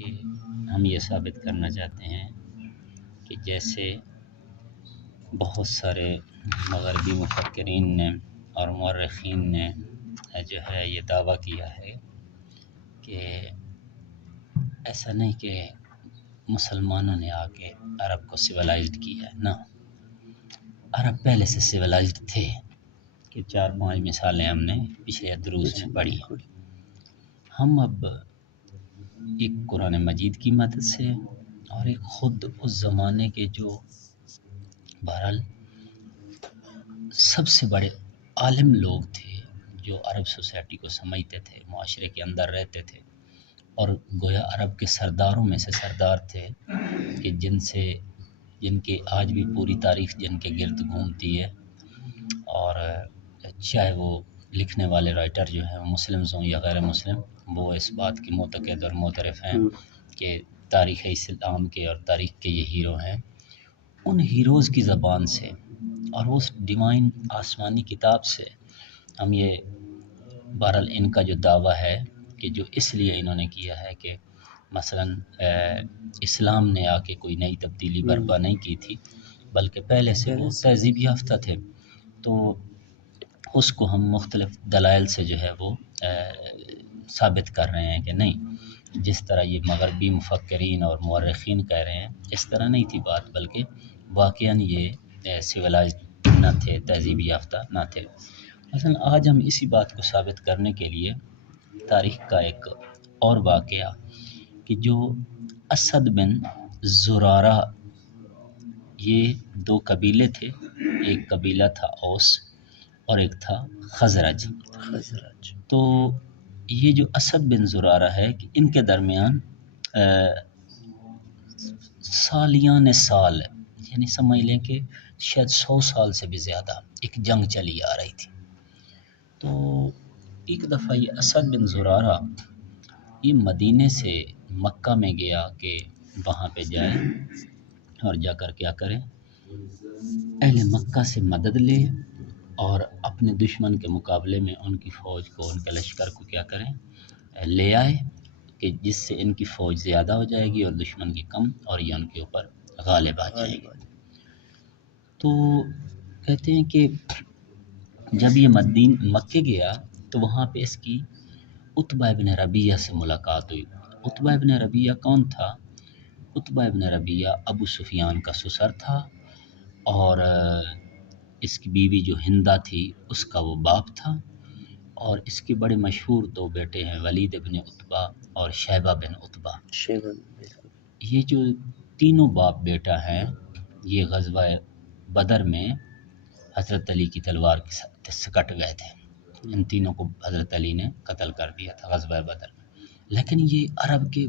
کہ ہم یہ ثابت کرنا چاہتے ہیں کہ جیسے بہت سارے مغربی مفکرین نے اور مورخین نے جو ہے یہ دعویٰ کیا ہے کہ ایسا نہیں کہ مسلمانوں نے آ کے عرب کو سویلائزڈ کیا ہے، نہ، عرب پہلے سے سویلائزڈ تھے، کہ 4-5 مثالیں ہم نے پچھلے دروس میں پڑھی ہیں۔ ہم اب ایک قرآن مجید کی مدد سے اور ایک خود اس زمانے کے جو بہرحال سب سے بڑے عالم لوگ تھے جو عرب سوسائٹی کو سمجھتے تھے، معاشرے کے اندر رہتے تھے، اور گویا عرب کے سرداروں میں سے سردار تھے کہ جن کے آج بھی پوری تاریخ جن کے گرد گھومتی ہے، اور چاہے وہ لکھنے والے رائٹر جو ہیں مسلم ہوں یا غیر مسلم، وہ اس بات کے معتقد اور معترف ہیں کہ تاریخ اسلام کے اور تاریخ کے یہ ہیرو ہیں۔ ان ہیروز کی زبان سے اور اس ڈیوائن آسمانی کتاب سے ہم یہ بہرحال ان کا جو دعویٰ ہے کہ جو اس لیے انہوں نے کیا ہے کہ مثلا اسلام نے آ کے کوئی نئی تبدیلی برپا نہیں کی تھی، بلکہ پہلے سے وہ تہذیب یافتہ تھے، تو اس کو ہم مختلف دلائل سے جو ہے وہ ثابت کر رہے ہیں کہ نہیں، جس طرح یہ مغربی مفکرین اور مورخین کہہ رہے ہیں اس طرح نہیں تھی بات، بلکہ واقعاً یہ سویلائزڈ نہ تھے، تہذیب یافتہ نہ تھے۔ مثلا آج ہم اسی بات کو ثابت کرنے کے لیے تاریخ کا ایک اور واقعہ کہ جو اسد بن زرارہ، یہ 2 قبیلے تھے، ایک قبیلہ تھا اوس اور ایک تھا خزرج۔ تو یہ جو اسد بن زرارہ ہے کہ ان کے درمیان سالیان سال، یعنی سمجھ لیں کہ شاید 100 سال سے بھی زیادہ ایک جنگ چلی آ رہی تھی۔ تو ایک دفعہ یہ اسد بن زرارہ یہ مدینے سے مکہ میں گیا کہ وہاں پہ جائے اور جا کر کیا کرے، اہل مکہ سے مدد لے اور اپنے دشمن کے مقابلے میں ان کی فوج کو، ان کے لشکر کو کیا کریں، لے آئے، کہ جس سے ان کی فوج زیادہ ہو جائے گی اور دشمن کی کم، اور یہ ان کے اوپر غالب آ جائے گی۔ تو کہتے ہیں کہ جب یہ مکے گیا تو وہاں پہ اس کی عتبہ ابن ربیعہ سے ملاقات ہوئی۔ عتبہ ابن ربیعہ کون تھا؟ عتبہ ابن ربیعہ ابو سفیان کا سسر تھا، اور اس کی بیوی جو ہندہ تھی اس کا وہ باپ تھا، اور اس کے بڑے مشہور 2 بیٹے ہیں، ولید ابن عتبہ اور شیبہ بن عتبہ۔ یہ جو تینوں باپ بیٹا ہیں یہ غزوہ بدر میں حضرت علی کی تلوار کے سے کٹ گئے تھے، ان تینوں کو حضرت علی نے قتل کر دیا تھا غزوہ بدر میں۔ لیکن یہ عرب کے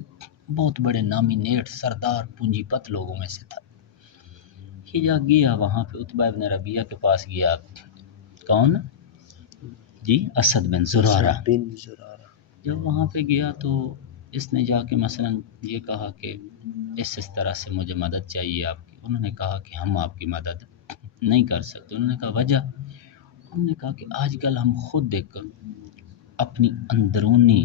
بہت بڑے نامینیٹ سردار پونجی پت لوگوں میں سے تھا۔ یہ جا گیا وہاں پہ عتبہ ابن ربیعہ کے پاس گیا، کون جی؟ اسد بن زرارہ۔ جب وہاں پہ گیا تو اس نے جا کے مثلا یہ کہا کہ اس طرح سے مجھے مدد چاہیے آپ کی۔ انہوں نے کہا کہ ہم آپ کی مدد نہیں کر سکتے۔ انہوں نے کہا وجہ؟ انہوں نے کہا کہ آج کل ہم خود ایک اپنی اندرونی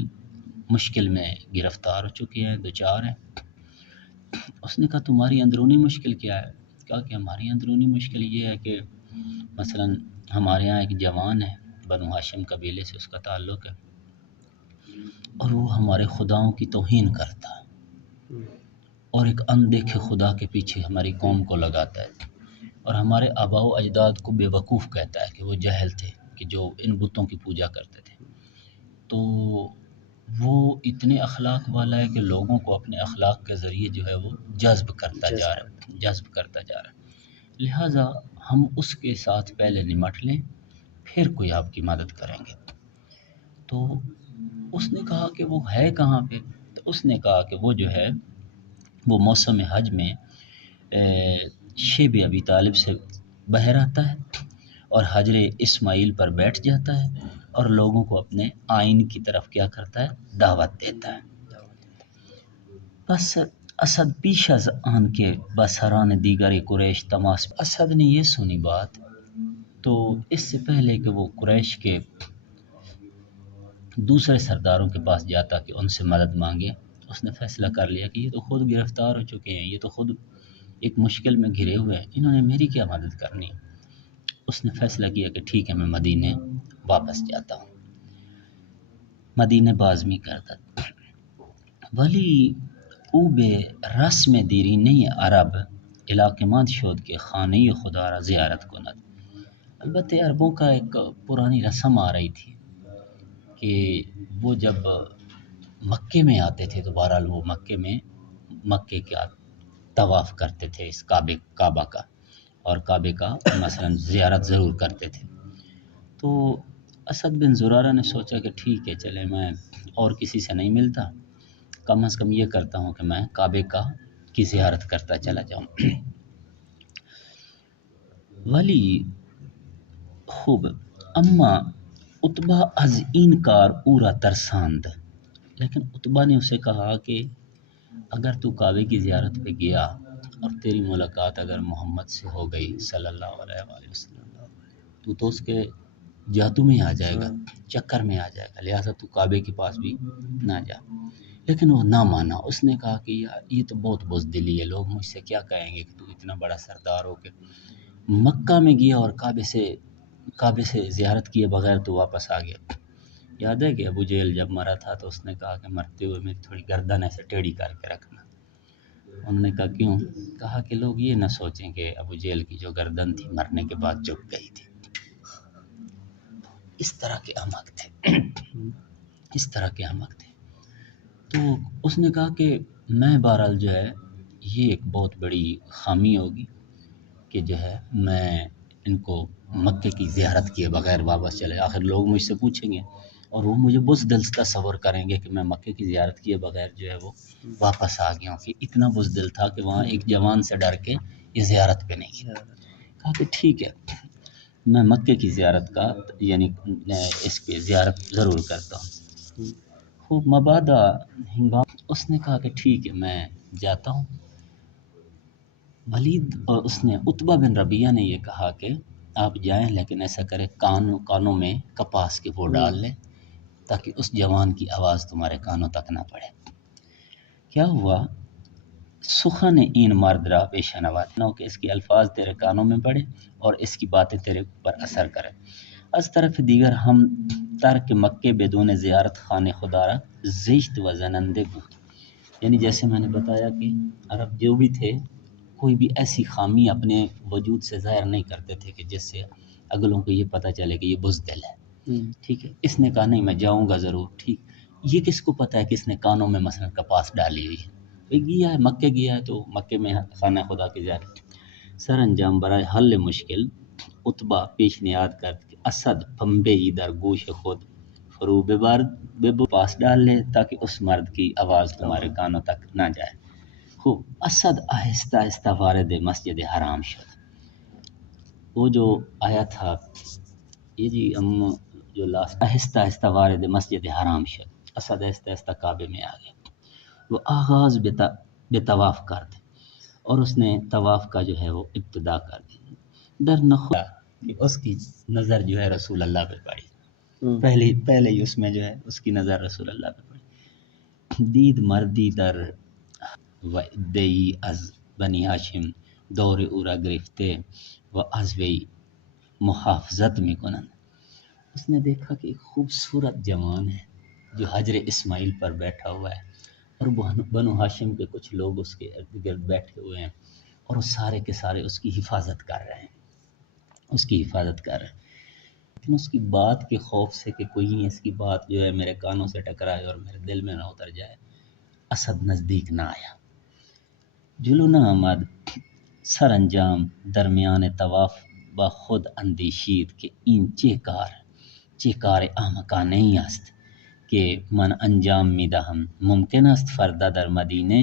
مشکل میں گرفتار ہو چکے ہیں، دوچار ہیں۔ اس نے کہا تمہاری اندرونی مشکل کیا ہے؟ کہا کہ ہماری اندرونی مشکل یہ ہے کہ مثلا ہمارے ہاں ایک جوان ہے، بنو ہاشم قبیلے سے اس کا تعلق ہے، اور وہ ہمارے خداؤں کی توہین کرتا ہے، اور ایک اندیکھے خدا کے پیچھے ہماری قوم کو لگاتا ہے، اور ہمارے آباء و اجداد کو بے وقوف کہتا ہے کہ وہ جاہل تھے کہ جو ان بتوں کی پوجا کرتے تھے۔ تو وہ اتنے اخلاق والا ہے کہ لوگوں کو اپنے اخلاق کے ذریعے جو ہے وہ جذب کرتا جا رہا ہے۔ لہٰذا ہم اس کے ساتھ پہلے نمٹ لیں، پھر کوئی آپ کی مدد کریں گے۔ تو اس نے کہا کہ وہ ہے کہاں پہ؟ تو اس نے کہا کہ وہ جو ہے وہ موسم حج میں شیب ابی طالب سے باہر آتا ہے اور حجر اسماعیل پر بیٹھ جاتا ہے اور لوگوں کو اپنے آئین کی طرف کیا کرتا ہے؟ دعوت دیتا ہے۔ بس اسد پیش از آن کے بسران دیگر قریش تماس، اسد نے یہ سنی بات تو اس سے پہلے کہ وہ قریش کے دوسرے سرداروں کے پاس جاتا کہ ان سے مدد مانگے، اس نے فیصلہ کر لیا کہ یہ تو خود گرفتار ہو چکے ہیں، یہ تو خود ایک مشکل میں گھرے ہوئے ہیں، انہوں نے میری کیا مدد کرنی۔ اس نے فیصلہ کیا کہ ٹھیک ہے میں مدینے واپس جاتا ہوں، مدینے بازمی کرتا ولی او بے رسم دیری نہیں عرب علاقے مند شد کہ خانه خدا را زیارت کند۔ البتہ عربوں کا ایک پرانی رسم آ رہی تھی کہ وہ جب مکے میں آتے تھے تو بہرحال وہ مکے کا طواف کرتے تھے اس کعبہ کا، اور کعبے کا مثلا زیارت ضرور کرتے تھے۔ تو اسد بن زرارہ نے سوچا کہ ٹھیک ہے چلے میں اور کسی سے نہیں ملتا، کم از کم یہ کرتا ہوں کہ میں کعبے کی زیارت کرتا چلا جاؤں۔ ولی خوب اما اتبا از این کار اورا ترساند، لیکن اتبا نے اسے کہا کہ اگر تو کعبے کی زیارت پہ گیا اور تیری ملاقات اگر محمد سے ہو گئی صلی اللہ علیہ وآلہ وسلم، تو اس کے جادو میں آ جائے گا، چکر میں آ جائے گا، لہٰذا تو کعبے کے پاس بھی نہ جا۔ لیکن وہ نہ مانا، اس نے کہا کہ یار یہ تو بہت بزدلی ہے، لوگ مجھ سے کیا کہیں گے کہ تو اتنا بڑا سردار ہو کے مکہ میں گیا اور کعبے سے زیارت کیے بغیر تو واپس آ گیا۔ یاد ہے کہ ابو جہل جب مرا تھا تو اس نے کہا کہ مرتے ہوئے میری تھوڑی گردن ایسے ٹیڑھی کر کے رکھنا۔ انہوں نے کہا کیوں؟ کہا کہ لوگ یہ نہ سوچیں کہ ابو جہل کی جو گردن تھی مرنے کے بعد جھک گئی تھی۔ اس طرح کے احمق تھے، اس طرح کے احمق تھے۔ تو اس نے کہا کہ میں بہرحال جو ہے یہ ایک بہت بڑی خامی ہوگی کہ جو ہے میں ان کو مکے کی زیارت کیے بغیر واپس چلے، آخر لوگ مجھ سے پوچھیں گے اور وہ مجھے بزدل تصور کریں گے کہ میں مکے کی زیارت کیے بغیر جو ہے وہ واپس آ گیا ہوں، کہ اتنا بزدل تھا کہ وہاں ایک جوان سے ڈر کے یہ زیارت پہ نہیں گیا۔ کہا کہ ٹھیک ہے میں مکے کی زیارت کا یعنی اس کی زیارت ضرور کرتا ہوں۔ خوب مبادا ہنگام اس نے کہا کہ ٹھیک ہے میں جاتا ہوں۔ ولید اور اس نے عتبہ بن ربیعہ نے یہ کہا کہ آپ جائیں لیکن ایسا کرے کانوں میں کپاس کے وہ ڈال لیں تاکہ اس جوان کی آواز تمہارے کانوں تک نہ پڑے۔ کیا ہوا؟ سخن این مرد را پیشہ نوات نو کہ اس کی الفاظ تیرے کانوں میں پڑے اور اس کی باتیں تیرے اوپر اثر کرے۔ از طرف دیگر ہم ترک مکے بدون زیارت خانہ خدا را زشت و زننده بود، یعنی جیسے میں نے بتایا کہ عرب جو بھی تھے کوئی بھی ایسی خامی اپنے وجود سے ظاہر نہیں کرتے تھے کہ جس سے اگلوں کو یہ پتہ چلے کہ یہ بزدل ہے۔ ٹھیک ہے، اس نے کہا نہیں میں جاؤں گا ضرور۔ ٹھیک، یہ کس کو پتہ ہے کہ اس نے کانوں میں مثلا کپاس ڈالی ہوئی ہے؟ گیا ہے مکے گیا ہے تو مکے میں خانہ خدا کی زیارت۔ سر انجام برائے حل مشکل عتبہ پیشنہاد کرد کہ اسد پنبے ای در گوش خود فرو ببار پاس ڈال لے تاکہ اس مرد کی آواز تمہارے کانوں تک نہ جائے۔ خوب اسد آہستہ آہستہ وارد مسجد حرام شد۔ وہ جو آیا تھا یہ جی ہم جو لاسٹ آہستہ آہستہ وارد مسجد حرام شد، اسد آہستہ آہستہ کعبے میں آ گیا۔ وہ آغاز بے طواف کر دے اور اس نے طواف کا جو ہے وہ ابتدا کر دی۔ در نخود کہ اس کی نظر جو ہے رسول اللہ پہ پڑی، پہلے ہی اس میں جو ہے اس کی نظر رسول اللہ پہ پڑی۔ دید مردی در و ادعی از بنی ہاشم دور اورا گرفتے و از وی محافظت میکنند۔ اس نے دیکھا کہ ایک خوبصورت جوان ہے جو حجر اسماعیل پر بیٹھا ہوا ہے اور بنو ہاشم کے کچھ لوگ اس کے ارد گرد بیٹھے ہوئے ہیں اور وہ سارے کے سارے اس کی حفاظت کر رہے ہیں، اس کی حفاظت کر رہے ہیں۔ لیکن اس کی بات کے خوف سے کہ کوئی اس کی بات جو ہے میرے کانوں سے ٹکرائے اور میرے دل میں نہ اتر جائے، اسد نزدیک نہ آیا۔ جلو نہ آمد سر انجام درمیان طواف با خود اندیشید کہ این چه کار احمقانه ای است که من انجام می دهم. ممکن است فردا در مدینه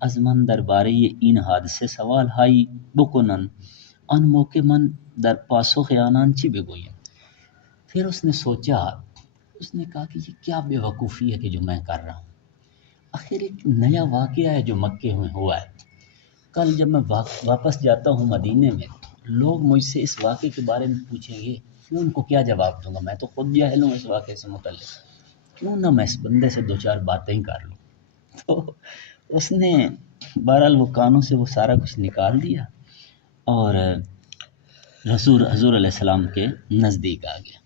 از من درباره این حادثه سوال هایی بکنند، آن موقع من در پاسخ آنان چی بگویم؟ پھر اس نے سوچا، اس نے کہا کہ یہ کیا بے وقوفی ہے کہ جو میں کر رہا ہوں، آخر ایک نیا واقعہ ہے جو مکے میں ہوا ہے۔ کل جب میں واپس جاتا ہوں مدینے میں لوگ مجھ سے اس واقعے کے بارے میں پوچھیں گے، کیوں ان کو کیا جواب دوں گا؟ میں تو خود جاہل ہوں اس واقعے سے متعلق، کیوں نہ میں اس بندے سے دو چار باتیں ہی کر لوں۔ تو اس نے بہرحال وہ کانوں سے وہ سارا کچھ نکال دیا اور حضور علیہ السلام کے نزدیک آ گیا۔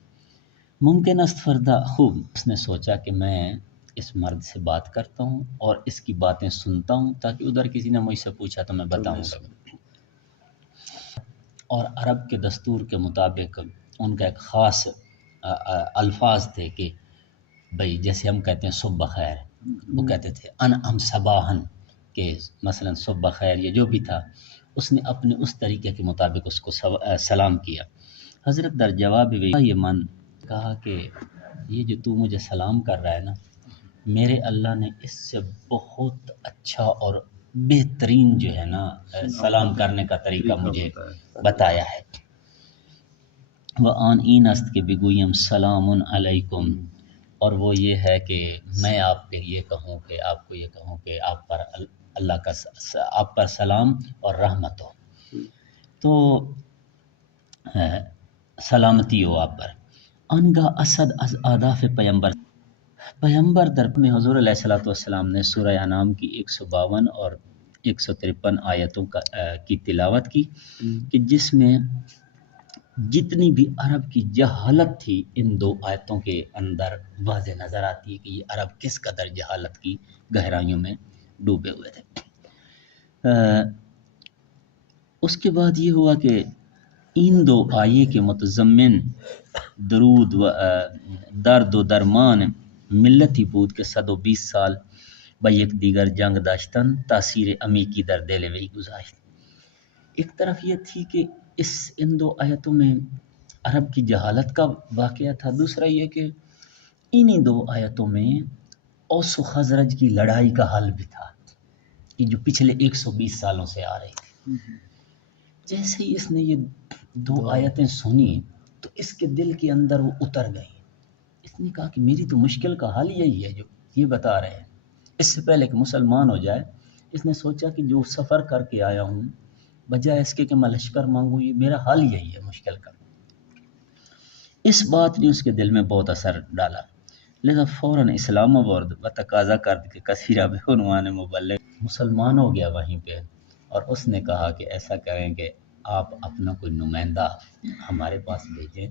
ممکن است فردہ خوب اس نے سوچا کہ میں اس مرد سے بات کرتا ہوں اور اس کی باتیں سنتا ہوں تاکہ ادھر کسی نے مجھ سے پوچھا تو میں بتاؤں گا۔ اور عرب کے دستور کے مطابق ان کا ایک خاص الفاظ تھے کہ بھئی جیسے ہم کہتے ہیں صبح بخیر، وہ کہتے تھے انعم صباحن، کہ مثلا صبح بخیر یہ جو بھی تھا، اس نے اپنے اس طریقے کے مطابق اس کو سلام کیا۔ حضرت در جواب یہ من کہا کہ یہ جو تو مجھے سلام کر رہا ہے نا، میرے اللہ نے اس سے بہت اچھا اور بہترین جو ہے نا سلام کرنے کا طریقہ مجھے بتایا ہے۔ وآن این است کہ بگویم سلام علیکم، اور وہ یہ ہے کہ میں آپ کے یہ کہوں کہ آپ کو یہ کہوں کہ آپ پر اللہ کا آپ پر سلام اور رحمت ہو، تو سلامتی ہو آپ پر۔ انگا اسد از آداف پیمبر در میں حضور علیہ السلام نے سورہ انعام کی 152 اور 153 آیتوں کی تلاوت کی کہ جس میں جتنی بھی عرب کی جہالت تھی ان دو آیتوں کے اندر واضح نظر آتی ہے کہ یہ عرب کس قدر جہالت کی گہرائیوں میں ڈوبے ہوئے تھے۔ اس کے بعد یہ ہوا کہ ان دو آیے کے متضمن درود و درد و درمان ملتی بود کہ 120 سال با یک دیگر جنگ داشتن تاثیر عمیقی در دل وی گذاشت۔ ایک طرف یہ تھی کہ ان دو آیتوں میں عرب کی جہالت کا واقعہ تھا، دوسرا یہ کہ انہی دو آیتوں میں اوس و خزرج کی لڑائی کا حل بھی تھا، یہ جو پچھلے 120 سالوں سے آ رہی تھی۔ جیسے ہی اس نے یہ دو آیتیں سنی تو اس کے دل کے اندر وہ اتر گئی۔ اس نے کہا کہ میری تو مشکل کا حل یہی ہے جو یہ بتا رہے ہیں۔ اس سے پہلے کہ مسلمان ہو جائے اس نے سوچا کہ جو سفر کر کے آیا ہوں بجائے اس کے کہ میں لشکر مانگوں، یہ میرا حل یہی ہے مشکل کا۔ اس بات نے اس کے دل میں بہت اثر ڈالا، لہذا فوراً اسلام آورد و تقاضا کرد کہ کثیرہ بعنوان مبلغ، مسلمان ہو گیا وہیں پہ، اور اس نے کہا کہ ایسا کریں کہ آپ اپنا کوئی نمائندہ ہمارے پاس بھیجیں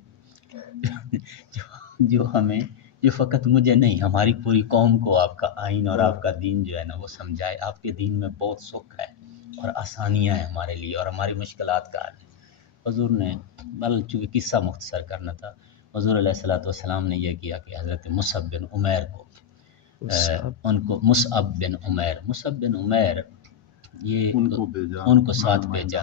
جو فقط مجھے نہیں ہماری پوری قوم کو آپ کا آئین اور آپ کا دین جو ہے نا وہ سمجھائے۔ آپ کے دین میں بہت سکھ ہے اور آسانیاں ہیں ہمارے لیے اور ہماری مشکلات کا حل ہے۔ حضور نے چونکہ قصہ مختصر کرنا تھا، حضور علیہ السلام نے یہ کیا کہ حضرت مصعب بن عمیر کو مصعب بن عمیر یہ ان کو ساتھ بھیجا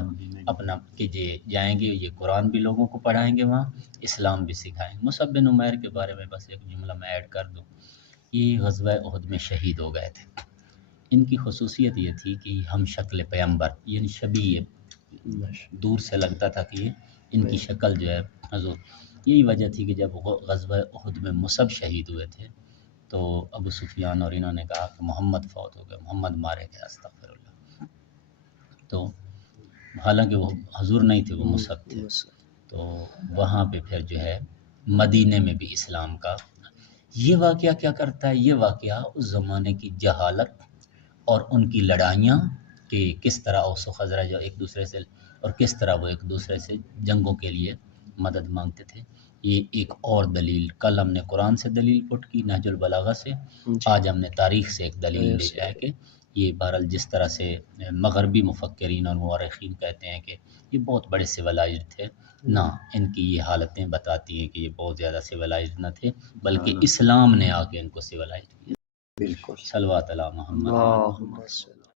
اپنا کہ جائیں گے، یہ قرآن بھی لوگوں کو پڑھائیں گے، وہاں اسلام بھی سکھائیں گے۔ مصعب بن عمیر کے بارے میں بس ایک جملہ میں ایڈ کر دوں، یہ غزوہ احد میں شہید ہو گئے تھے۔ ان کی خصوصیت یہ تھی کہ ہم شکل پیغمبر، یعنی شبیہ، دور سے لگتا تھا کہ ان کی شکل جو ہے حضور۔ یہی وجہ تھی کہ جب غزوہ احد میں مصعب شہید ہوئے تھے تو ابو سفیان اور انہوں نے کہا کہ محمد فوت ہو گئے، محمد مارے گئے، استغفر اللہ۔ تو حالانکہ وہ حضور نہیں تھے، وہ مصعب تھے۔ تو وہاں پہ پھر جو ہے مدینے میں بھی اسلام کا یہ واقعہ کیا کرتا ہے، یہ واقعہ اس زمانے کی جہالت اور ان کی لڑائیاں کہ کس طرح اوس و خزرج ایک دوسرے سے اور کس طرح وہ ایک دوسرے سے جنگوں کے لیے مدد مانگتے تھے، یہ ایک اور دلیل۔ کل ہم نے قرآن سے دلیل پٹ کی نہج البلاغہ سے، آج ہم نے تاریخ سے ایک دلیل دیکھا ہے کہ یہ بہرحال جس طرح سے مغربی مفکرین اور مورخین کہتے ہیں کہ یہ بہت بڑے سویلائزڈ تھے، نہ، ان کی یہ حالتیں بتاتی ہیں کہ یہ بہت زیادہ سویلائزڈ نہ تھے، بلکہ اسلام نے آ کے ان کو سویلائزڈ کیا۔ بالکل، صلوات علی محمد۔